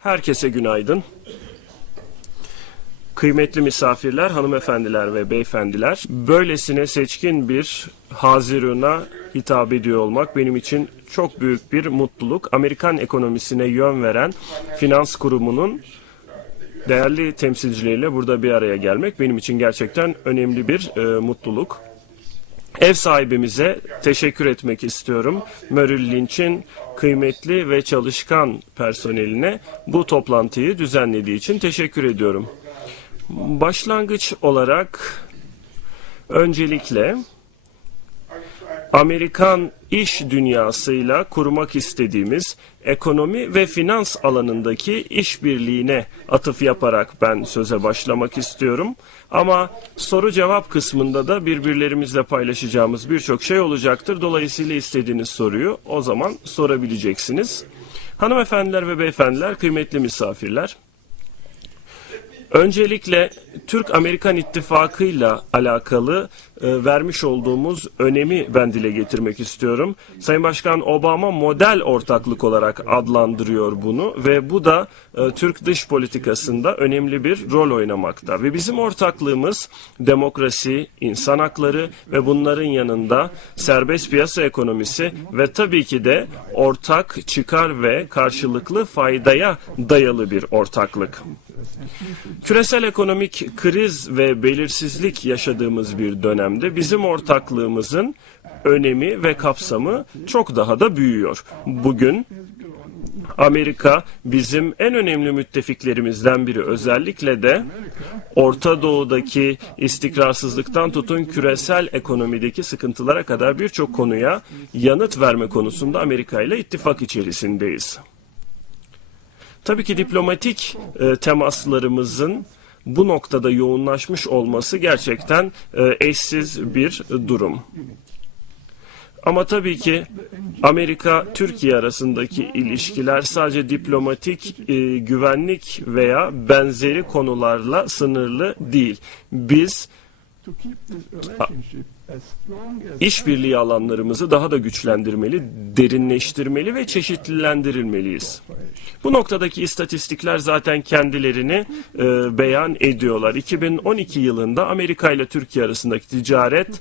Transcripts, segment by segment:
Herkese günaydın. Kıymetli misafirler, hanımefendiler ve beyefendiler, böylesine seçkin bir Haziran'a hitap ediyor olmak benim için çok büyük bir mutluluk. Amerikan ekonomisine yön veren finans kurumunun değerli temsilcileriyle burada bir araya gelmek benim için gerçekten önemli bir e, mutluluk. Ev sahibimize teşekkür etmek istiyorum. Merrill Lynch'in kıymetli ve çalışkan personeline bu toplantıyı düzenlediği için teşekkür ediyorum. Başlangıç olarak öncelikle Amerikan iş dünyasıyla kurmak istediğimiz ekonomi ve finans alanındaki işbirliğine atıf yaparak ben söze başlamak istiyorum. Ama soru cevap kısmında da birbirlerimizle paylaşacağımız birçok şey olacaktır. Dolayısıyla istediğiniz soruyu o zaman sorabileceksiniz. Hanımefendiler ve beyefendiler, kıymetli misafirler. Öncelikle Türk-Amerikan ittifakıyla alakalı e, vermiş olduğumuz önemi ben dile getirmek istiyorum. Sayın Başkan Obama model ortaklık olarak adlandırıyor bunu ve bu da e, Türk dış politikasında önemli bir rol oynamakta. Ve bizim ortaklığımız demokrasi, insan hakları ve bunların yanında serbest piyasa ekonomisi ve tabii ki de ortak çıkar ve karşılıklı faydaya dayalı bir ortaklık. Küresel ekonomik kriz ve belirsizlik yaşadığımız bir dönemde bizim ortaklığımızın önemi ve kapsamı çok daha da büyüyor. Bugün Amerika bizim en önemli müttefiklerimizden biri. Özellikle de Orta Doğu'daki istikrarsızlıktan tutun küresel ekonomideki sıkıntılara kadar birçok konuya yanıt verme konusunda Amerika ile ittifak içerisindeyiz. Tabii ki diplomatik e, temaslarımızın bu noktada yoğunlaşmış olması gerçekten e, eşsiz bir durum. Ama tabii ki Amerika-Türkiye arasındaki ilişkiler sadece diplomatik, e, güvenlik veya benzeri konularla sınırlı değil. Biz işbirliği alanlarımızı daha da güçlendirmeli, derinleştirmeli ve çeşitlendirilmeliyiz. Bu noktadaki istatistikler zaten kendilerini e, beyan ediyorlar. 2012 yılında Amerika ile Türkiye arasındaki ticaret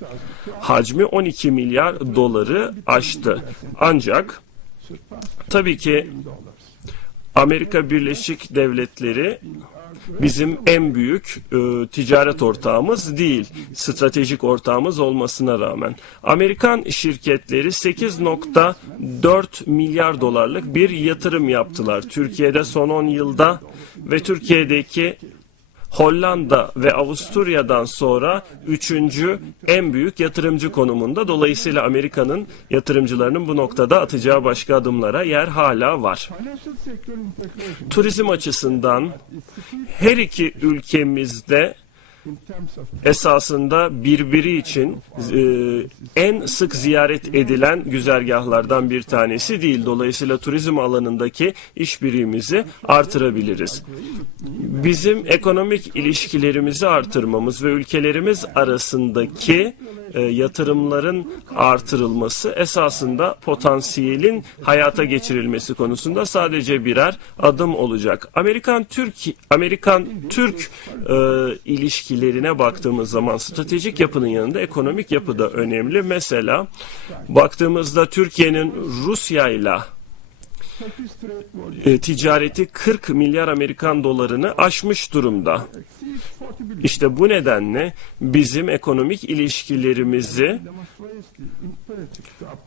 hacmi 12 milyar doları aştı. Ancak tabii ki. Amerika Birleşik Devletleri bizim en büyük e, ticaret ortağımız değil, stratejik ortağımız olmasına rağmen. Amerikan şirketleri 8.4 milyar dolarlık bir yatırım yaptılar. Türkiye'de son 10 yılda ve Türkiye'deki Hollanda ve Avusturya'dan sonra üçüncü en büyük yatırımcı konumunda. Dolayısıyla Amerika'nın yatırımcılarının bu noktada atacağı başka adımlara yer hala var. Turizm açısından her iki ülkemizde esasında birbiri için e, en sık ziyaret edilen güzergahlardan bir tanesi değil. Dolayısıyla turizm alanındaki işbirliğimizi artırabiliriz. Bizim ekonomik ilişkilerimizi artırmamız ve ülkelerimiz arasındaki e, yatırımların artırılması esasında potansiyelin hayata geçirilmesi konusunda sadece birer adım olacak. Amerikan Türk Amerikan Türk e, ilişkilerine baktığımız zaman stratejik yapının yanında ekonomik yapı da önemli. Mesela baktığımızda Türkiye'nin Rusya ile e, ticareti 40 milyar Amerikan dolarını aşmış durumda. exceeds 40 billion. İşte bu nedenle bizim ekonomik ilişkilerimizi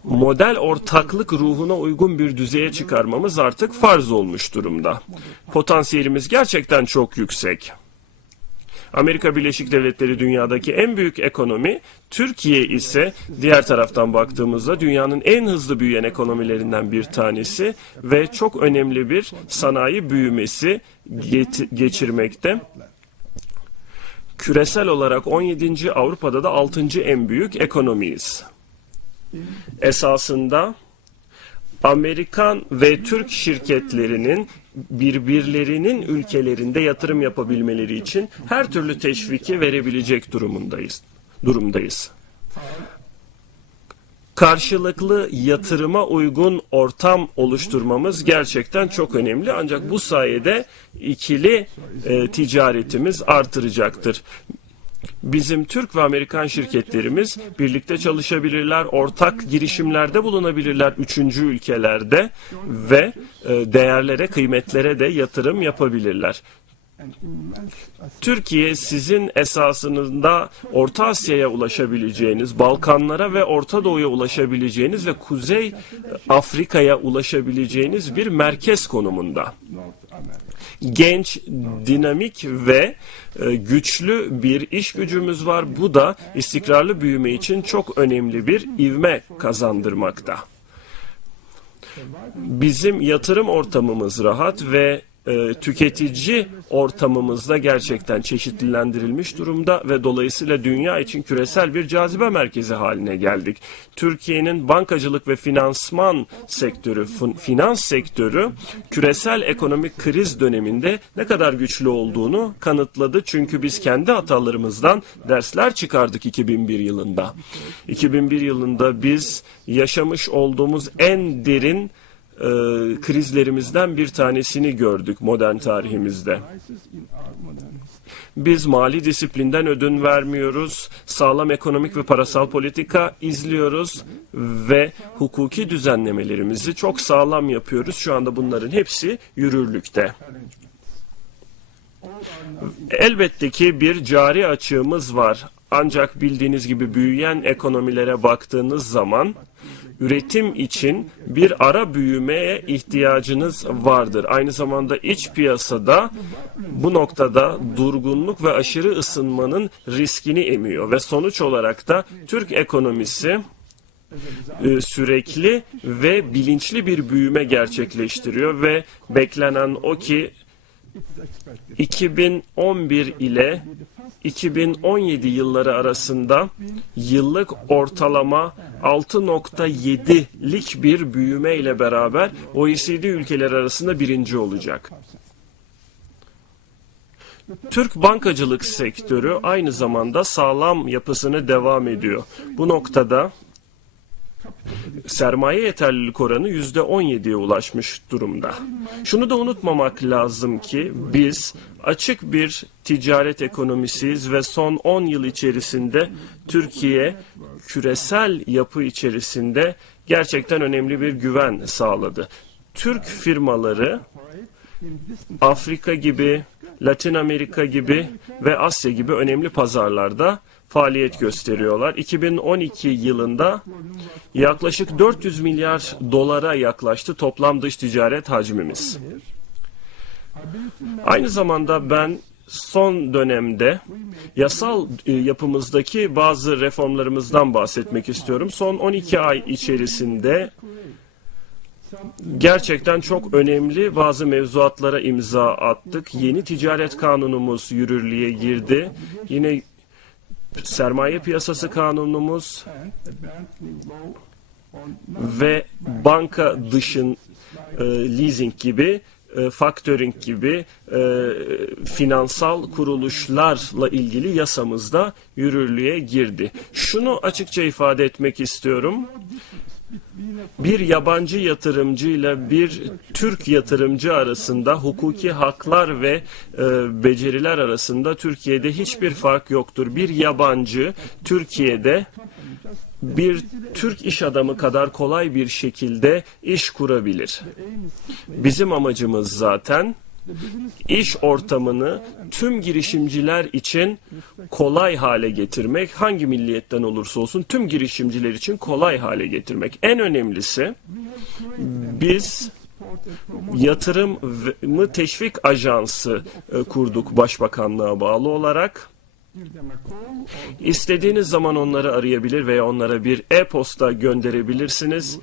model ortaklık ruhuna uygun bir düzeye çıkarmamız artık farz olmuş durumda. Potansiyelimiz gerçekten çok yüksek. Amerika Birleşik Devletleri dünyadaki en büyük ekonomi, Türkiye ise diğer taraftan baktığımızda dünyanın en hızlı büyüyen ekonomilerinden bir tanesi ve çok önemli bir sanayi büyümesi geçirmekte. Küresel olarak 17. Avrupa'da da 6. en büyük ekonomiyiz. Esasında Amerikan ve Türk şirketlerinin birbirlerinin ülkelerinde yatırım yapabilmeleri için her türlü teşviki verebilecek durumundayız. Durumdayız. karşılıklı yatırıma uygun ortam oluşturmamız gerçekten çok önemli. Ancak bu sayede ikili e, ticaretimiz artıracaktır. Bizim Türk ve Amerikan şirketlerimiz birlikte çalışabilirler, ortak girişimlerde bulunabilirler üçüncü ülkelerde ve e, değerlere, kıymetlere de yatırım yapabilirler. Türkiye sizin esasında Orta Asya'ya ulaşabileceğiniz, Balkanlara ve Orta Doğu'ya ulaşabileceğiniz ve Kuzey Afrika'ya ulaşabileceğiniz bir merkez konumunda. Genç, dinamik ve e, güçlü bir iş gücümüz var. Bu da istikrarlı büyüme için çok önemli bir ivme kazandırmakta. Bizim yatırım ortamımız rahat ve e, tüketici ortamımızda gerçekten çeşitlendirilmiş durumda ve dolayısıyla dünya için küresel bir cazibe merkezi haline geldik. Türkiye'nin bankacılık ve finansman sektörü, fin- finans sektörü küresel ekonomik kriz döneminde ne kadar güçlü olduğunu kanıtladı. Çünkü biz kendi hatalarımızdan dersler çıkardık 2001 yılında. 2001 yılında biz yaşamış olduğumuz en derin e, krizlerimizden bir tanesini gördük modern tarihimizde. Biz mali disiplinden ödün vermiyoruz, sağlam ekonomik ve parasal politika izliyoruz ve hukuki düzenlemelerimizi çok sağlam yapıyoruz. Şu anda bunların hepsi yürürlükte. Elbette ki bir cari açığımız var. Ancak bildiğiniz gibi büyüyen ekonomilere baktığınız zaman üretim için bir ara büyümeye ihtiyacınız vardır. Aynı zamanda iç piyasada bu noktada durgunluk ve aşırı ısınmanın riskini emiyor ve sonuç olarak da Türk ekonomisi e, sürekli ve bilinçli bir büyüme gerçekleştiriyor ve beklenen o ki It is expected 2011 ile 2017 yılları arasında yıllık ortalama 6.7'lik bir büyüme ile beraber OECD ülkeleri arasında birinci olacak. Türk bankacılık sektörü aynı zamanda sağlam yapısını devam ediyor. Bu noktada sermaye yeterlilik oranı %17'ye ulaşmış durumda. Şunu da unutmamak lazım ki biz açık bir ticaret ekonomisiyiz ve son 10 yıl içerisinde Türkiye küresel yapı içerisinde gerçekten önemli bir güven sağladı. Türk firmaları Afrika gibi, Latin Amerika gibi ve Asya gibi önemli pazarlarda faaliyet gösteriyorlar. 2012 yılında yaklaşık 400 milyar dolara yaklaştı toplam dış ticaret hacmimiz. Aynı zamanda ben son dönemde yasal e, yapımızdaki bazı reformlarımızdan bahsetmek istiyorum. Son 12 ay içerisinde gerçekten çok önemli bazı mevzuatlara imza attık. Yeni ticaret kanunumuz yürürlüğe girdi. Yine sermaye piyasası kanunumuz ve banka dışın e, leasing gibi e, factoring gibi e, finansal kuruluşlarla ilgili yasamızda yürürlüğe girdi. Şunu açıkça ifade etmek istiyorum. Bir yabancı yatırımcıyla bir Türk yatırımcı arasında hukuki haklar ve e, beceriler arasında Türkiye'de hiçbir fark yoktur. Bir yabancı Türkiye'de bir Türk iş adamı kadar kolay bir şekilde iş kurabilir. Bizim amacımız zaten iş ortamını tüm girişimciler için kolay hale getirmek, hangi milliyetten olursa olsun tüm girişimciler için kolay hale getirmek. En önemlisi biz yatırımı teşvik ajansı e, kurduk başbakanlığa bağlı olarak. İstediğiniz zaman onları arayabilir veya onlara bir e-posta gönderebilirsiniz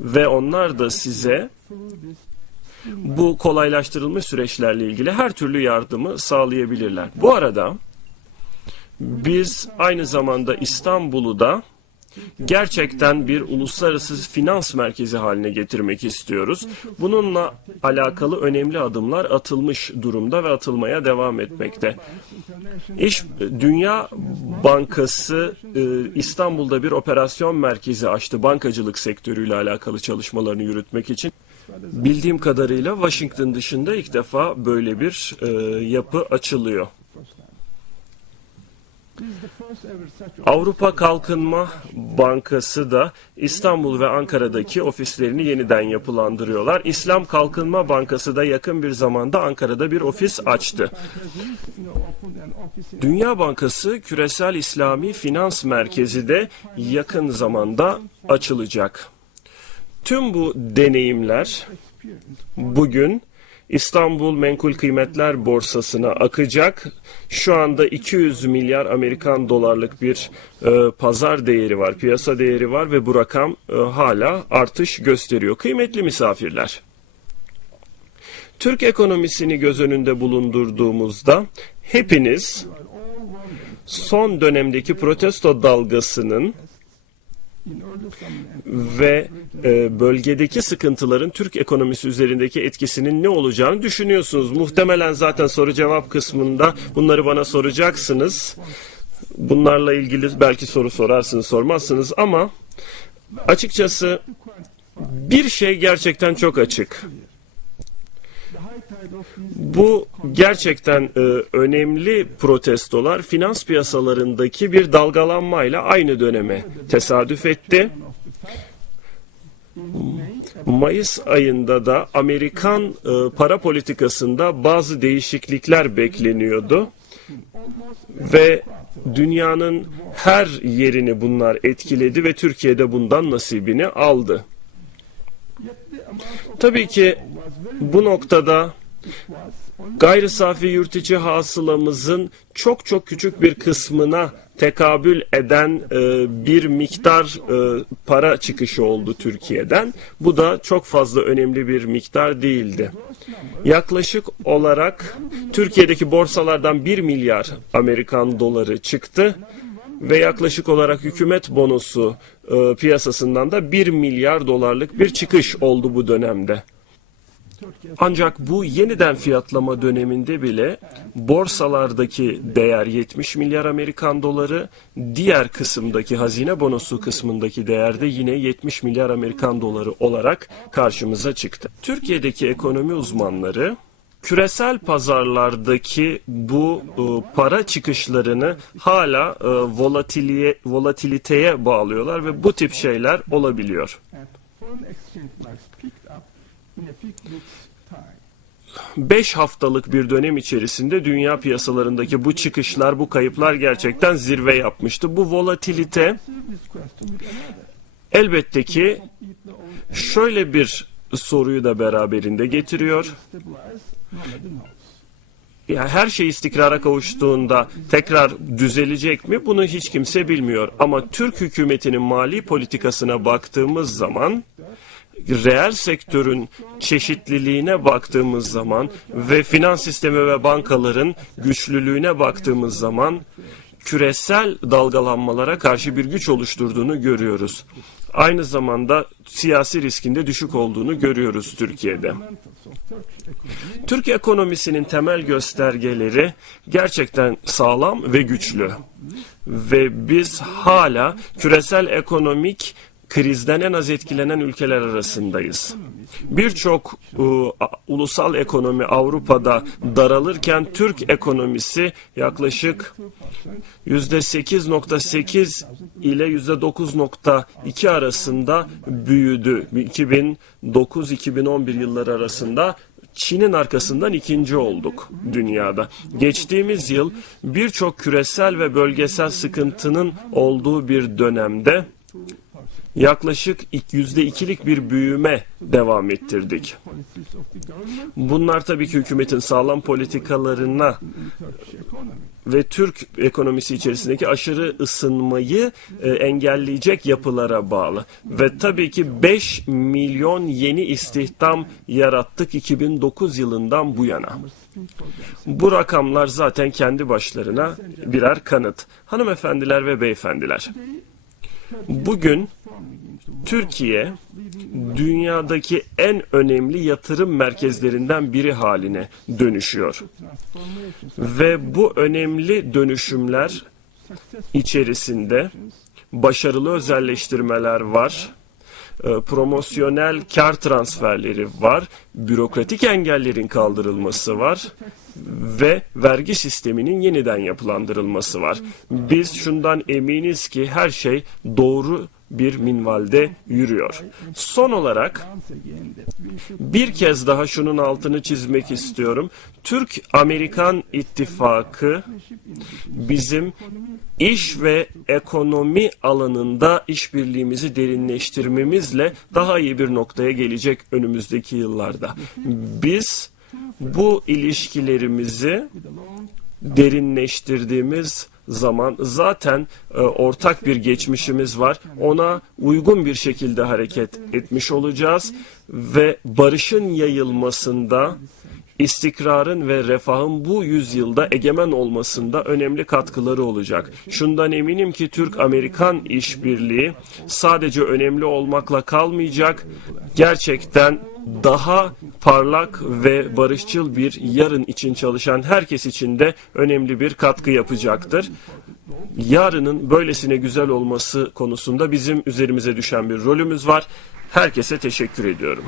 ve onlar da size bu kolaylaştırılmış süreçlerle ilgili her türlü yardımı sağlayabilirler. Bu arada biz aynı zamanda İstanbul'u da gerçekten bir uluslararası finans merkezi haline getirmek istiyoruz. Bununla alakalı önemli adımlar atılmış durumda ve atılmaya devam etmekte. İş Dünya Bankası e, İstanbul'da bir operasyon merkezi açtı bankacılık sektörüyle alakalı çalışmalarını yürütmek için. Bildiğim kadarıyla Washington dışında ilk defa böyle bir e, yapı açılıyor. Avrupa Kalkınma Bankası da İstanbul ve Ankara'daki ofislerini yeniden yapılandırıyorlar. İslam Kalkınma Bankası da yakın bir zamanda Ankara'da bir ofis açtı. Dünya Bankası Küresel İslami Finans Merkezi de yakın zamanda açılacak. Tüm bu deneyimler bugün İstanbul Menkul Kıymetler Borsası'na akacak. Şu anda 200 milyar Amerikan dolarlık bir e, pazar değeri var, piyasa değeri var ve bu rakam e, hala artış gösteriyor. Kıymetli misafirler. Türk ekonomisini göz önünde bulundurduğumuzda hepiniz son dönemdeki protesto dalgasının ve e, bölgedeki sıkıntıların Türk ekonomisi üzerindeki etkisinin ne olacağını düşünüyorsunuz. Muhtemelen zaten soru cevap kısmında bunları bana soracaksınız. Bunlarla ilgili belki soru sorarsınız, sormazsınız ama açıkçası bir şey gerçekten çok açık. Bu gerçekten e, önemli protestolar finans piyasalarındaki bir dalgalanmayla aynı döneme tesadüf etti. Mayıs ayında da Amerikan e, para politikasında bazı değişiklikler bekleniyordu ve dünyanın her yerini bunlar etkiledi ve Türkiye'de bundan nasibini aldı. Tabii ki bu noktada gayri safi yurt içi hasılamızın çok çok küçük bir kısmına tekabül eden e, bir miktar e, para çıkışı oldu Türkiye'den. Bu da çok fazla önemli bir miktar değildi. Yaklaşık olarak Türkiye'deki borsalardan 1 milyar Amerikan doları çıktı ve yaklaşık olarak hükümet bonosu e, piyasasından da 1 milyar dolarlık bir çıkış oldu bu dönemde. Ancak bu yeniden fiyatlama döneminde bile borsalardaki değer 70 milyar Amerikan doları, diğer kısımdaki hazine bonosu kısmındaki değerde yine 70 milyar Amerikan doları olarak karşımıza çıktı. Türkiye'deki ekonomi uzmanları küresel pazarlardaki bu e, para çıkışlarını hala e, volatiliye, volatiliteye bağlıyorlar ve bu tip şeyler olabiliyor. 5 haftalık bir dönem içerisinde dünya piyasalarındaki bu çıkışlar, bu kayıplar gerçekten zirve yapmıştı. Bu volatilite elbette ki şöyle bir soruyu da beraberinde getiriyor. Yani her şey istikrara kavuştuğunda tekrar düzelecek mi? Bunu hiç kimse bilmiyor. Ama Türk hükümetinin mali politikasına baktığımız zaman reel sektörün çeşitliliğine baktığımız zaman ve finans sistemi ve bankaların güçlülüğüne baktığımız zaman küresel dalgalanmalara karşı bir güç oluşturduğunu görüyoruz. Aynı zamanda siyasi riskinde düşük olduğunu görüyoruz Türkiye'de. Türk ekonomisinin temel göstergeleri gerçekten sağlam ve güçlü. Ve biz hala küresel ekonomik krizden en az etkilenen ülkeler arasındayız. Birçok e, ulusal ekonomi Avrupa'da daralırken Türk ekonomisi yaklaşık %8.8 ile %9.2 arasında büyüdü. 2009-2011 yılları arasında Çin'in arkasından ikinci olduk dünyada. Geçtiğimiz yıl birçok küresel ve bölgesel sıkıntının olduğu bir dönemde yaklaşık yüzde ikilik bir büyüme devam ettirdik. Bunlar tabii ki hükümetin sağlam politikalarına ve Türk ekonomisi içerisindeki aşırı ısınmayı e, engelleyecek yapılara bağlı. Ve tabii ki 5 milyon yeni istihdam yarattık 2009 yılından bu yana. Bu rakamlar zaten kendi başlarına birer kanıt. Hanımefendiler ve beyefendiler, Bugün Türkiye dünyadaki en önemli yatırım merkezlerinden biri haline dönüşüyor. Ve bu önemli dönüşümler içerisinde başarılı özelleştirmeler var, e, promosyonel kar transferleri var, bürokratik engellerin kaldırılması var ve vergi sisteminin yeniden yapılandırılması var. Biz şundan eminiz ki her şey doğru bir minvalde yürüyor. Son olarak bir kez daha şunun altını çizmek istiyorum. Türk-Amerikan ittifakı bizim iş ve ekonomi alanında işbirliğimizi derinleştirmemizle daha iyi bir noktaya gelecek önümüzdeki yıllarda. Biz bu ilişkilerimizi derinleştirdiğimiz zaman zaten e, ortak bir geçmişimiz var. Ona uygun bir şekilde hareket etmiş olacağız ve barışın yayılmasında istikrarın ve refahın bu yüzyılda egemen olmasında önemli katkıları olacak. Şundan eminim ki Türk-Amerikan işbirliği sadece önemli olmakla kalmayacak, gerçekten daha parlak ve barışçıl bir yarın için çalışan herkes için de önemli bir katkı yapacaktır. Yarının böylesine güzel olması konusunda bizim üzerimize düşen bir rolümüz var. Herkese teşekkür ediyorum.